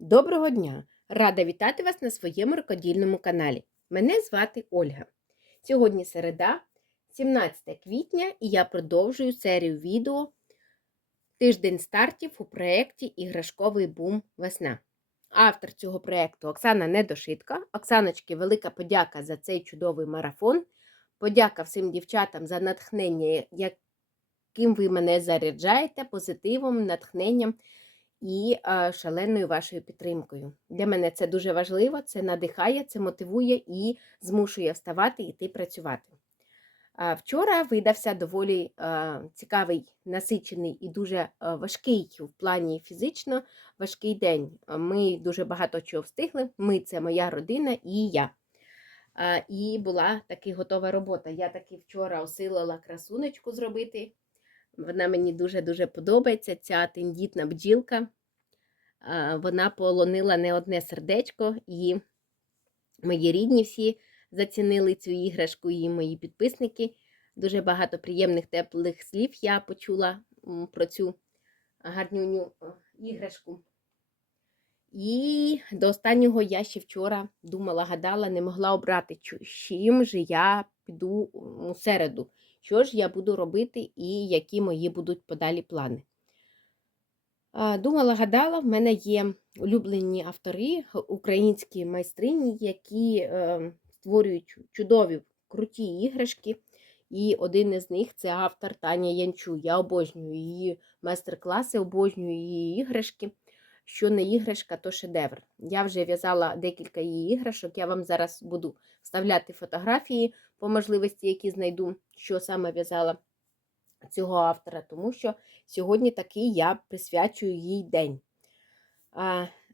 Доброго дня! Рада вітати вас на своєму рукодільному каналі. Мене звати Ольга. Сьогодні середа, 17 квітня, і я продовжую серію відео Тиждень стартів у проєкті Іграшковий бум Весна. Автор цього проєкту Оксана Недошитка. Оксаночки, велика подяка за цей чудовий марафон. Подяка всім дівчатам за натхнення, яким ви мене заряджаєте, позитивом, натхненням і е, шаленою вашою підтримкою. Для мене це дуже важливо, це надихає, це мотивує і змушує вставати і йти працювати. А Вчора видався доволі е, цікавий, насичений і дуже е, важкий в плані фізично важкий день. Ми дуже багато чого встигли. Ми це моя родина і я. Е, І була таки готова робота. Я таки вчора осилила красунечку зробити. Вона мені дуже-дуже подобається, ця тендітна бджілка. Вона полонила не одне сердечко, і мої рідні всі зацінили цю іграшку, і мої підписники. Дуже багато приємних теплих слів я почула про цю гарнюню іграшку. І до останнього я ще вчора думала, гадала, не могла обрати, чим же я піду у середу, що ж я буду робити і які мої будуть подалі плани. Думала, гадала, в мене є улюблені автори, українські майстрині, які е, створюють чудові, круті іграшки. І один із них це автор Таня Янчу. Я обожнюю її майстер-класи, обожнюю її іграшки. Що не іграшка, то шедевр. Я вже в'язала декілька її іграшок. Я вам зараз буду вставляти фотографії по можливості, які знайду, що саме в'язала цього автора, тому що сьогодні такий я присвячую їй день.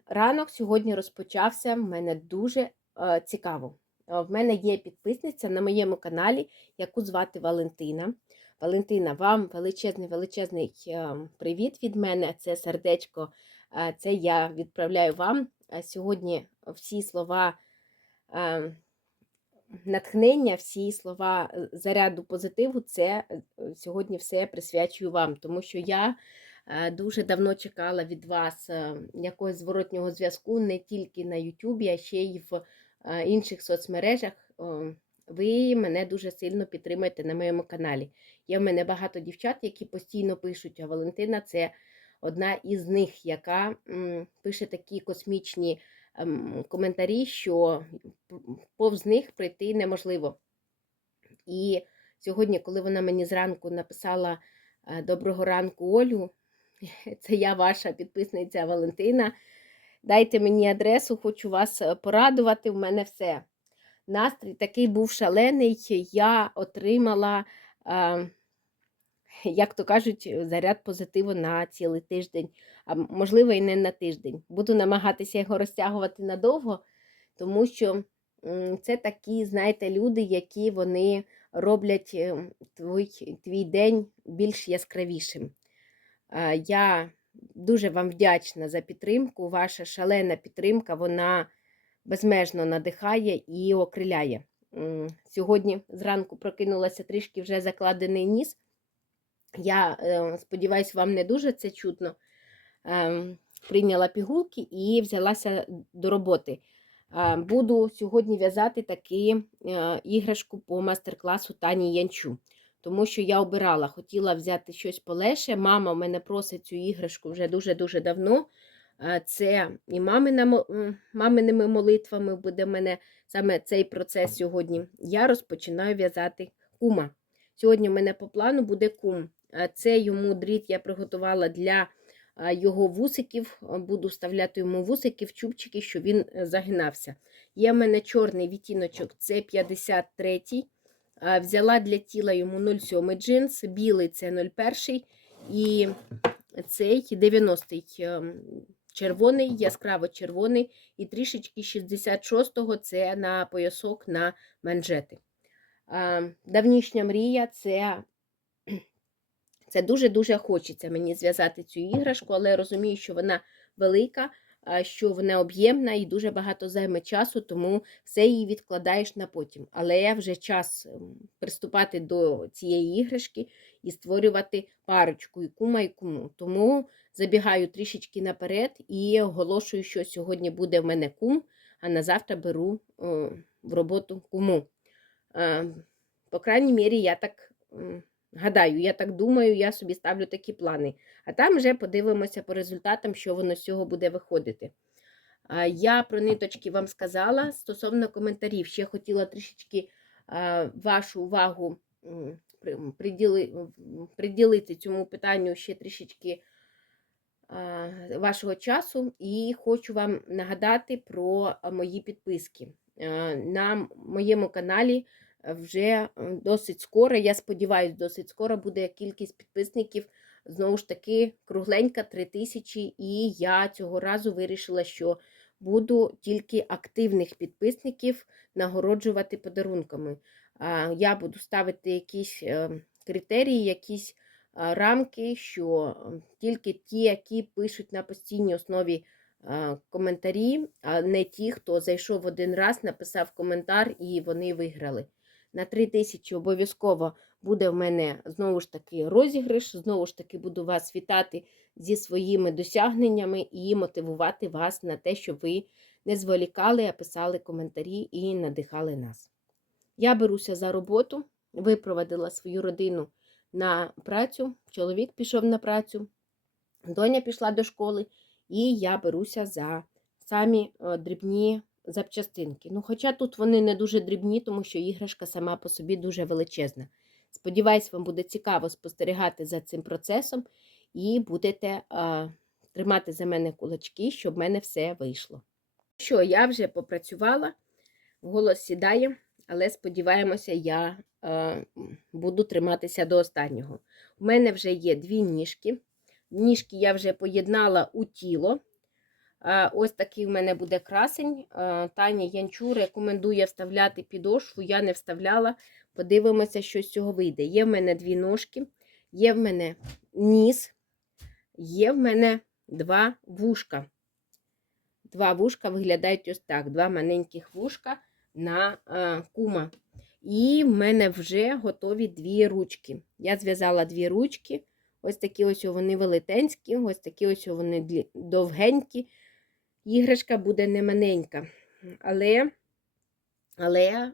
Ранок сьогодні розпочався в мене дуже е, цікаво. Е, В мене є підписниця на моєму каналі, яку звати Валентина. Валентина, вам величезний величезний е, привіт від мене. Це сердечко, це я відправляю вам. Сьогодні всі слова натхнення, всі слова е, заряду позитиву, це е, сьогодні все присвячую вам, тому що я е, дуже давно чекала від вас якогось зворотнього зв'язку не тільки на Ютубі, а ще й в інших соцмережах. Ви мене дуже сильно підтримуєте на моєму каналі. Є в мене багато дівчат, які постійно пишуть, а Валентина це одна із них, яка пише такі космічні коментарі, що повз них пройти неможливо. І сьогодні, коли вона мені зранку написала е, Доброго ранку, Олю, це я ваша підписниця Валентина. Дайте мені адресу, хочу вас е, порадувати. У мене все. Настрій такий був шалений. Я отримала, е, як то кажуть, заряд позитиву на цілий тиждень, а можливо, і не на тиждень. Буду намагатися його розтягувати надовго, тому що це такі, знаєте, люди, які вони роблять е, твій, твій день більш яскравішим. Е, Я дуже вам вдячна за підтримку. Ваша шалена підтримка, вона безмежно надихає і окриляє. Сьогодні зранку прокинулася трішки вже закладений ніс. Я е, сподіваюся, вам не дуже це чутно. Ем, Прийняла пігулки і взялася до роботи. Е, Буду сьогодні в'язати таки е, іграшку по мастер-класу Тані Янчу. Тому що я обирала, хотіла взяти щось полегше. Мама в мене просить цю іграшку вже дуже-дуже давно. Е, Це і мамина, маминими молитвами буде в мене саме цей процес сьогодні. Я розпочинаю в'язати кума. Сьогодні в мене по плану буде кум. Е, Це йому дріт я приготувала для е, його вусиків. Е, Буду вставляти йому вусики в чубчики, щоб він загинався. Є в мене чорний відтіночок, це 53-й. Е, Взяла для тіла йому 07 джинс, білий це 01 і цей 90-й ем, червоний, яскраво червоний, і трішечки 66-го це на поясок на манжети. Давнішня мрія це, це дуже-дуже хочеться мені зв'язати цю іграшку, але розумію, що вона велика, що вона об'ємна і дуже багато займе часу, тому все її відкладаєш на потім. Але вже час ем, приступати до цієї іграшки і створювати парочку і кума і куму. Тому забігаю трішечки наперед і оголошую, що сьогодні буде в мене кум, а на завтра беру о, в роботу куму. Е, По крайній мірі, я так гадаю, я так думаю, я собі ставлю такі плани. А там вже подивимося по результатам, що воно з цього буде виходити. Я про ниточки вам сказала стосовно коментарів. Ще хотіла трішечки вашу увагу приділити цьому питанню ще трішечки вашого часу, і хочу вам нагадати про мої підписки. На моєму каналі вже е, досить скоро, я сподіваюся, досить скоро буде кількість підписників. Знову ж таки, кругленька 3 тисячі, і я цього разу вирішила, що буду тільки активних підписників нагороджувати подарунками. Я буду ставити якісь е, критерії, якісь рамки, що тільки ті, які пишуть на постійній основі коментарі, а не ті, хто зайшов один раз, написав коментар і вони виграли. На 3 тисячі обов'язково буде в мене знову ж таки розіграш, знову ж таки буду вас вітати зі своїми досягненнями і мотивувати вас на те, щоб ви не зволікали, а писали коментарі і надихали нас. Я беруся за роботу, випровадила свою родину на працю, чоловік пішов на працю, доня пішла до школи, і я беруся за самі е, дрібні запчастинки. Ну, хоча тут вони не дуже дрібні, тому що іграшка сама по собі дуже величезна. Сподіваюсь, вам буде цікаво спостерігати за цим процесом і будете а, тримати за мене кулачки, щоб в мене все вийшло. Що, я вже попрацювала, голос сідає, але сподіваємося, я а, буду триматися до останнього. У мене вже є дві ніжки. Ніжки я вже поєднала у тіло. А, Ось такий в мене буде красень. Таня Янчур рекомендує вставляти підошву. Я не вставляла. Подивимося, що з цього вийде. Є в мене дві ножки, є в мене ніс, є в мене два вушка. Два вушка виглядають ось так: два маленьких вушка на а, кума. І в мене вже готові дві ручки. Я зв'язала дві ручки. Ось такі ось вони велетенські, ось такі ось вони довгенькі. Іграшка буде не маленька. Але, але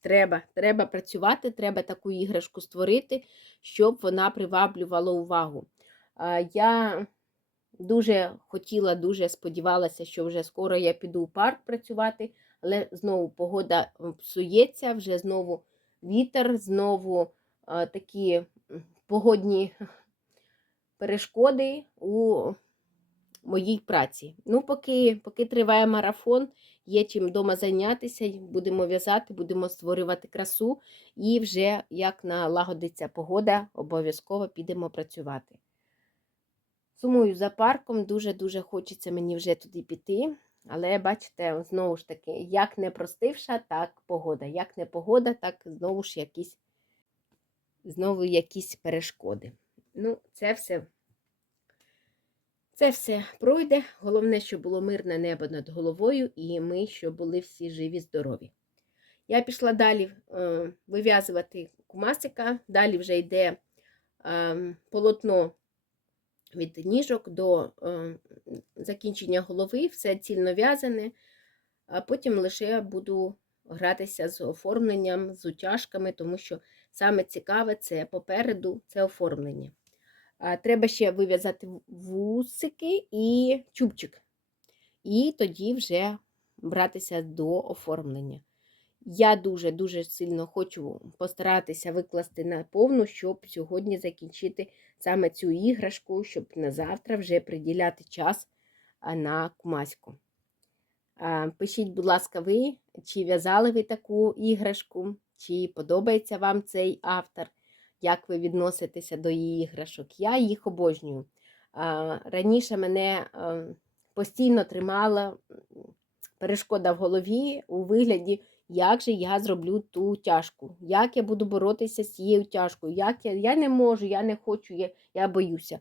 треба, треба працювати, треба таку іграшку створити, щоб вона приваблювала увагу. Я дуже хотіла, дуже сподівалася, що вже скоро я піду в парк працювати, але знову погода псується, вже знову вітер, знову такі погодні перешкоди у моїй праці. Ну, поки, поки триває марафон, є чим вдома зайнятися, будемо в'язати, будемо створювати красу, і вже як налагодиться погода, обов'язково підемо працювати. Сумую за парком, дуже-дуже хочеться мені вже туди піти. Але бачите, знову ж таки, як не простивша, так погода. Як не погода, так знову ж якісь, знову якісь перешкоди. Ну, це все. Це все пройде. Головне, щоб було мирне небо над головою, і ми, щоб були всі живі, здорові. Я пішла далі е, вив'язувати кумасика, далі вже йде е, полотно від ніжок до е, закінчення голови, все цільно в'язане, а потім лише буду гратися з оформленням, з утяжками, тому що саме цікаве це попереду це оформлення. Треба ще вив'язати вусики і чубчик. І тоді вже братися до оформлення. Я дуже-дуже сильно хочу постаратися викласти на повну, щоб сьогодні закінчити саме цю іграшку, щоб на завтра вже приділяти час на кумаську. Пишіть, будь ласка, ви, чи в'язали ви таку іграшку, чи подобається вам цей автор, як ви відноситеся до її іграшок. Я їх обожнюю. Раніше мене постійно тримала перешкода в голові у вигляді, як же я зроблю ту тяжку, як я буду боротися з цією тяжкою, як я, я не можу, я не хочу, я, я боюся.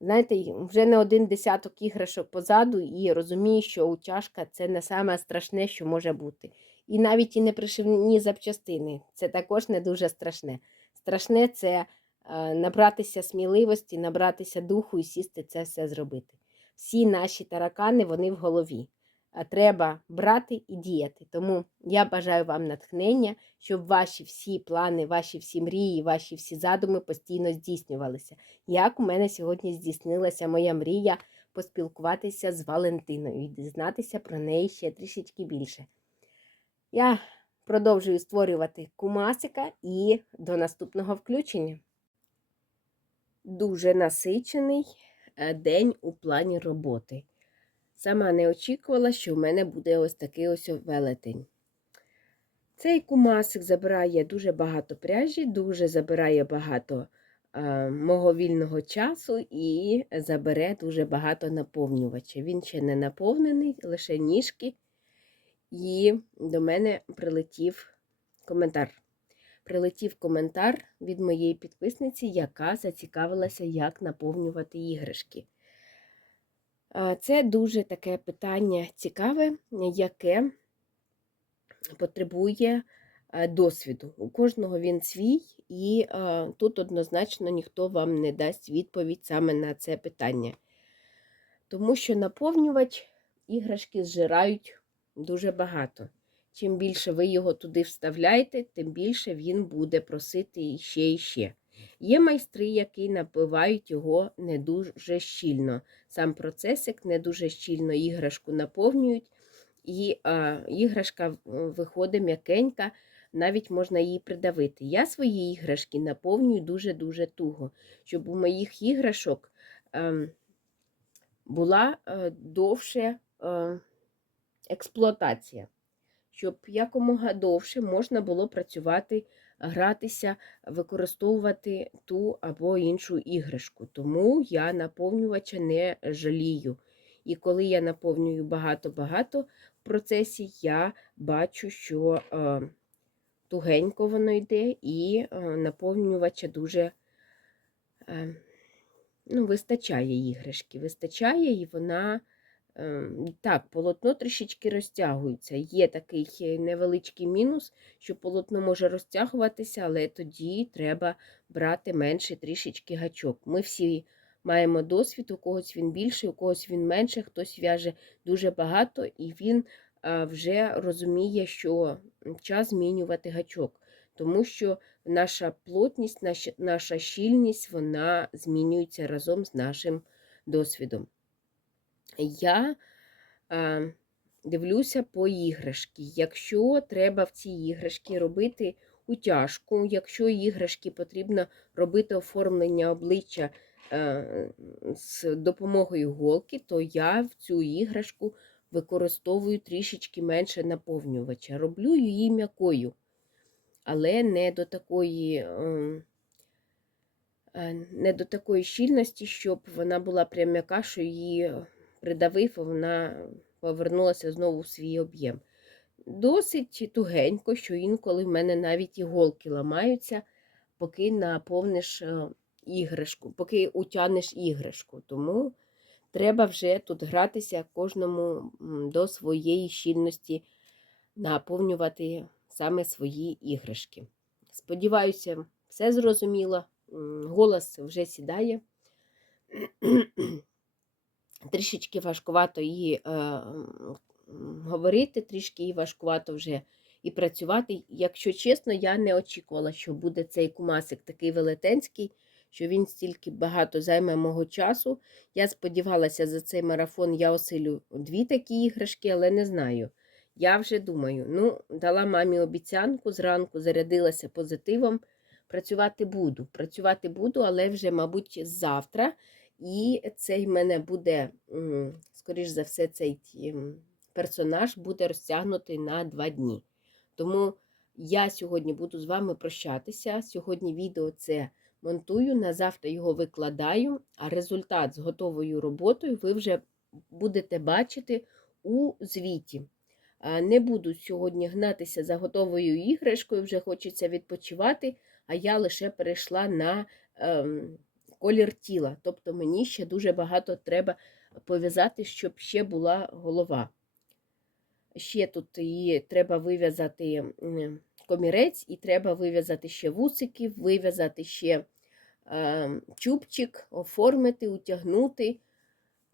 знаєте, вже не один десяток іграшок позаду, і розумію, що утяжка це не саме страшне, що може бути. І навіть і не пришивні запчастини. Це також не дуже страшне. Страшне це е, набратися сміливості, набратися духу і сісти це все зробити. Всі наші таракани вони в голові. А треба брати і діяти. Тому я бажаю вам натхнення, щоб ваші всі плани, ваші всі мрії, ваші всі задуми постійно здійснювалися. Як у мене сьогодні здійснилася моя мрія поспілкуватися з Валентиною і дізнатися про неї ще трішечки більше. Я продовжую створювати кумасика і до наступного включення. Дуже насичений е, день у плані роботи. Сама не очікувала, що в мене буде ось такий ось велетень. Цей кумасик забирає дуже багато пряжі, дуже забирає багато е, мого вільного часу і забере дуже багато наповнювача. Він ще не наповнений, лише ніжки. І до мене прилетів коментар. Прилетів коментар від моєї підписниці, яка зацікавилася, як наповнювати іграшки. Це дуже таке питання цікаве, яке потребує е, досвіду. У кожного він свій, і е, тут однозначно ніхто вам не дасть відповідь саме на це питання. Тому що наповнювач іграшки зжирають дуже багато. Чим більше ви його туди вставляєте, тим більше він буде просити ще і ще. Є майстри, які напивають його не дуже щільно. Сам процесик не дуже щільно іграшку наповнюють, і а, іграшка виходить м'якенька, навіть можна її придавити. Я свої іграшки наповнюю дуже-дуже туго, щоб у моїх іграшок а, була а, довше а, експлуатація, щоб якомога довше можна було працювати гратися, використовувати ту або іншу іграшку. Тому я наповнювача не жалію. І коли я наповнюю багато-багато в процесі, я бачу, що е, тугенько воно йде, і е, наповнювача дуже е, ну, вистачає іграшки. Вистачає, і вона. Ем, так, полотно трішечки розтягується. Є такий невеличкий мінус, що полотно може розтягуватися, але тоді треба брати менший трішечки гачок. Ми всі маємо досвід, у когось він більший, у когось він менше, хтось в'яже дуже багато, і він вже розуміє, що час змінювати гачок, тому що наша плотність, наша щільність вона змінюється разом з нашим досвідом я а, дивлюся по іграшки. Якщо треба в ці іграшки робити утяжку, якщо іграшки потрібно робити оформлення обличчя а, з допомогою голки, то я в цю іграшку використовую трішечки менше наповнювача. Роблю її м'якою, але не до такої. А, не до такої щільності, щоб вона була прям м'яка, що її придавив, вона повернулася знову в свій об'єм. Досить тугенько, що інколи в мене навіть іголки ламаються, поки наповниш е, іграшку, поки утягнеш іграшку. Тому треба вже тут гратися кожному до своєї щільності, наповнювати саме свої іграшки. Сподіваюся, все зрозуміло. Голос вже сідає трішечки важкувато її е, говорити, трішки її важкувато вже і працювати. Якщо чесно, я не очікувала, що буде цей кумасик такий велетенський, що він стільки багато займе мого часу. Я сподівалася, за цей марафон я осилю дві такі іграшки, але не знаю. Я вже думаю, ну, дала мамі обіцянку, зранку зарядилася позитивом. Працювати буду. Працювати буду, але вже, мабуть, завтра. І цей мене буде, скоріш за все, цей персонаж буде розтягнутий на два дні. Тому я сьогодні буду з вами прощатися. Сьогодні відео це монтую, на завтра його викладаю, а результат з готовою роботою ви вже будете бачити у звіті. Не буду сьогодні гнатися за готовою іграшкою, вже хочеться відпочивати, а я лише перейшла на. Колір тіла. Тобто мені ще дуже багато треба пов'язати, щоб ще була голова. Ще тут її треба вив'язати комірець, і треба вив'язати ще вусики, вив'язати ще е, чубчик, оформити, утягнути,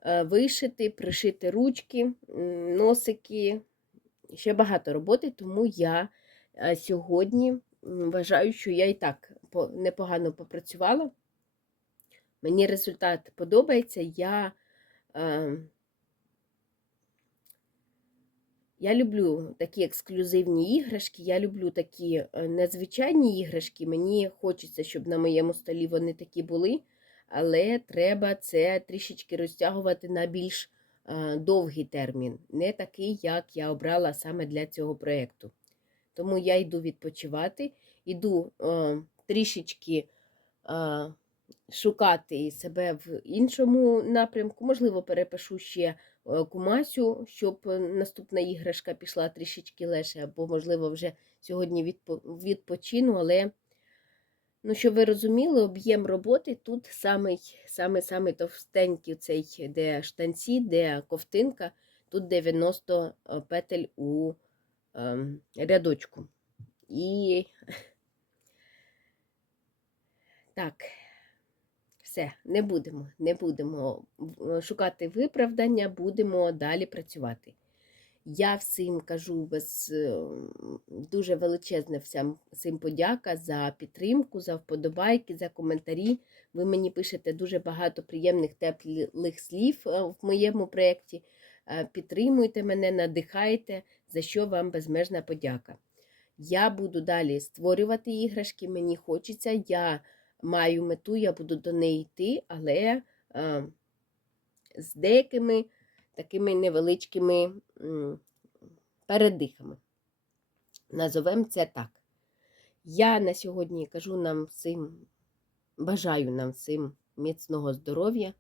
е, вишити, пришити ручки, носики. Ще багато роботи, тому я е, сьогодні вважаю, що я і так непогано попрацювала. Мені результат подобається. Я, е, я люблю такі ексклюзивні іграшки, я люблю такі е, незвичайні іграшки. Мені хочеться, щоб на моєму столі вони такі були, але треба це трішечки розтягувати на більш е, довгий термін, не такий, як я обрала саме для цього проєкту. Тому я йду відпочивати, йду е, трішечки е, шукати себе в іншому напрямку. Можливо, перепишу ще е, кумасю, щоб е, наступна іграшка пішла трішечки легше, або, можливо, вже сьогодні відпочину, але. Ну, щоб ви розуміли, об'єм роботи тут самий товстенький цей, де штанці, де ковтинка, тут 90 петель у ем, рядочку. І так, все, не будемо, не будемо шукати виправдання, будемо далі працювати. Я всім кажу без е, дуже величезне всім, подяка за підтримку, за вподобайки, за коментарі. Ви мені пишете дуже багато приємних теплих слів е, в моєму проєкті. Е, Підтримуйте мене, надихайте, за що вам безмежна подяка. Я буду далі створювати іграшки, мені хочеться, я маю мету, я буду до неї йти, але е, з деякими такими невеличкими передихами. Назовемо це так. Я на сьогодні кажу нам всім, бажаю нам всім міцного здоров'я,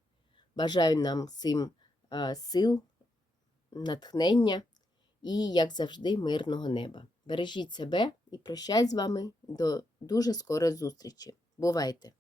бажаю нам всім а, сил, натхнення і, як завжди, мирного неба. Бережіть себе і прощай з вами до дуже скорої зустрічі. Бувайте!